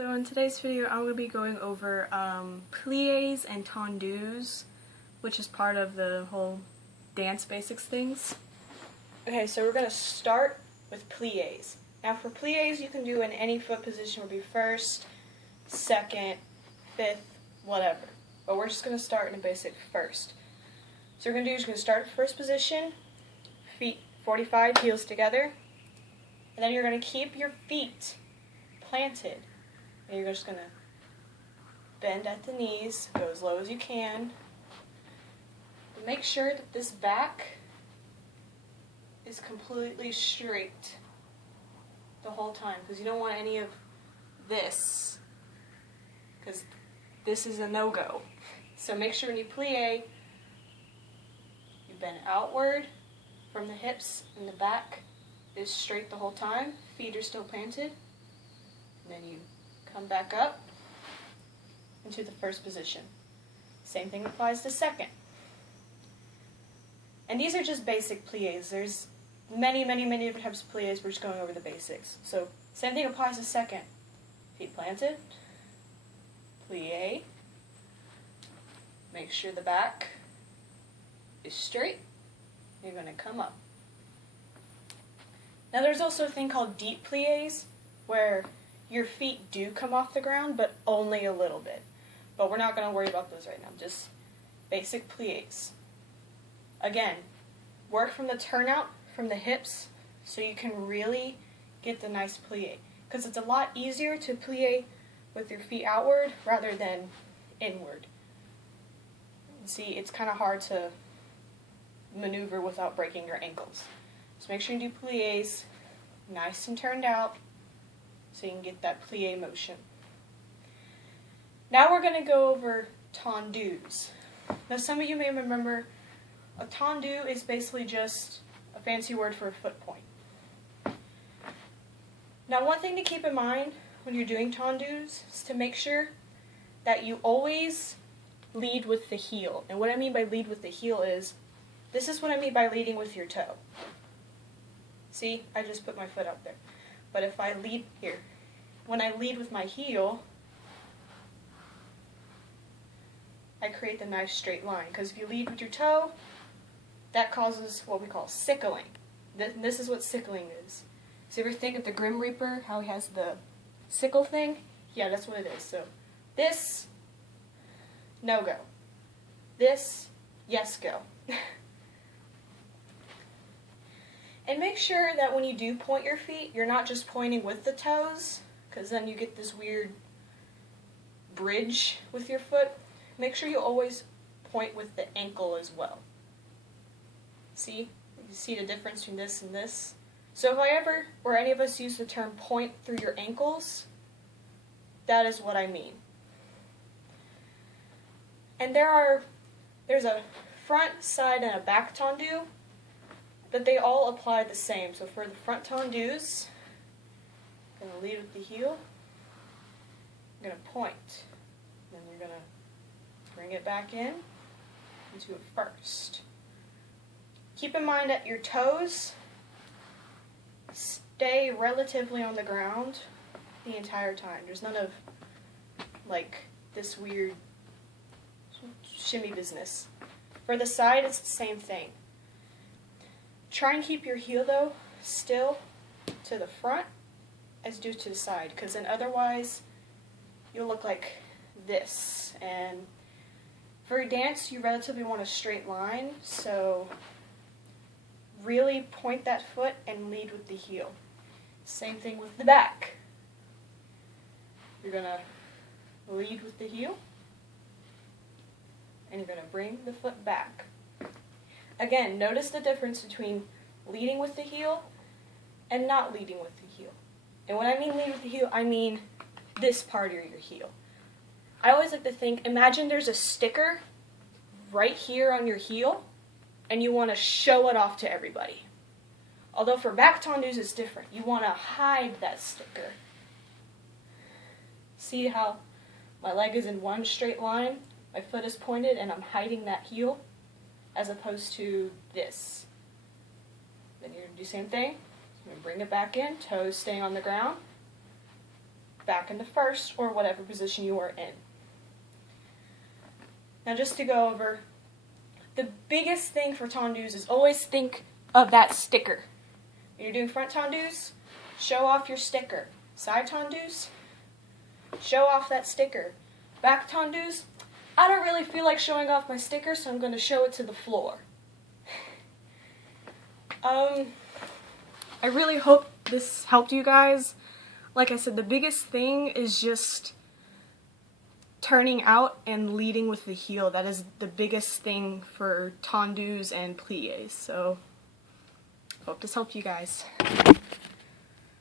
So in today's video I'm going to be going over pliés and tendus, which is part of the whole dance basics things. Okay, so we're going to start with pliés. Now for pliés you can do in any foot position, would be first, second, fifth, whatever. But we're just going to start in a basic first. So what we're going to do is we're going to start first position, feet 45, heels together, and then you're going to keep your feet planted. And you're just going to bend at the knees, go as low as you can. But make sure that this back is completely straight the whole time, because you don't want any of this, because this is a no-go. So make sure when you plie, you bend outward from the hips, and the back is straight the whole time. Feet are still planted. And then you come back up into the first position. Same thing applies to second. And these are just basic pliés. There's many different types of pliés. We're just going over the basics. So same thing applies to second. Feet planted, plie, make sure the back is straight. You're going to come up. Now there's also a thing called deep pliés, where your feet do come off the ground, but only a little bit. But we're not going to worry about those right now, just basic pliés. Again, work from the turnout from the hips so you can really get the nice plie. Because it's a lot easier to plie with your feet outward rather than inward. See, it's kind of hard to maneuver without breaking your ankles. So make sure you do pliés nice and turned out so you can get that plie motion. Now we're going to go over tendus. Now some of you may remember a tendu is basically just a fancy word for a foot point. Now one thing to keep in mind when you're doing tendus is to make sure that you always lead with the heel. And what I mean by lead with the heel is, this is what I mean by leading with your toe. See, I just put my foot up there. But if I lead here, when I lead with my heel, I create the nice straight line. Because if you lead with your toe, that causes what we call sickling. This is what sickling is. So you ever think of the Grim Reaper, how he has the sickle thing? Yeah, that's what it is. So this, no go. This, yes go. And make sure that when you do point your feet, you're not just pointing with the toes, because then you get this weird bridge with your foot. Make sure you always point with the ankle as well. See? You see the difference between this and this? So if I ever, or any of us use the term point through your ankles, that is what I mean. And there's a front, side, and a back tendu, but they all apply the same. So for the front tendus, I'm going to lead with the heel, I'm going to point, then we're going to bring it back in into a first. Keep in mind that your toes stay relatively on the ground the entire time. There's none of like this weird shimmy business. For the side, it's the same thing. Try and keep your heel, though, still to the front as you do to the side, because then otherwise you'll look like this. And for dance, you relatively want a straight line, so really point that foot and lead with the heel. Same thing with the back. You're going to lead with the heel, and you're going to bring the foot back. Again, notice the difference between leading with the heel and not leading with the heel. And when I mean lead with the heel, I mean this part of your heel. I always like to think, imagine there's a sticker right here on your heel, and you want to show it off to everybody. Although for back tendus it's different. You want to hide that sticker. See how my leg is in one straight line, my foot is pointed, and I'm hiding that heel? As opposed to this. Then you're going to do the same thing. You're going to bring it back in, toes staying on the ground, back into first or whatever position you were in. Now just to go over, the biggest thing for tendus is always think of that sticker. When you're doing front tendus, show off your sticker. Side tendus, show off that sticker. Back tendus, I don't really feel like showing off my sticker, so I'm going to show it to the floor. I really hope this helped you guys. Like I said, the biggest thing is just turning out and leading with the heel. That is the biggest thing for tendus and pliés. So, hope this helped you guys.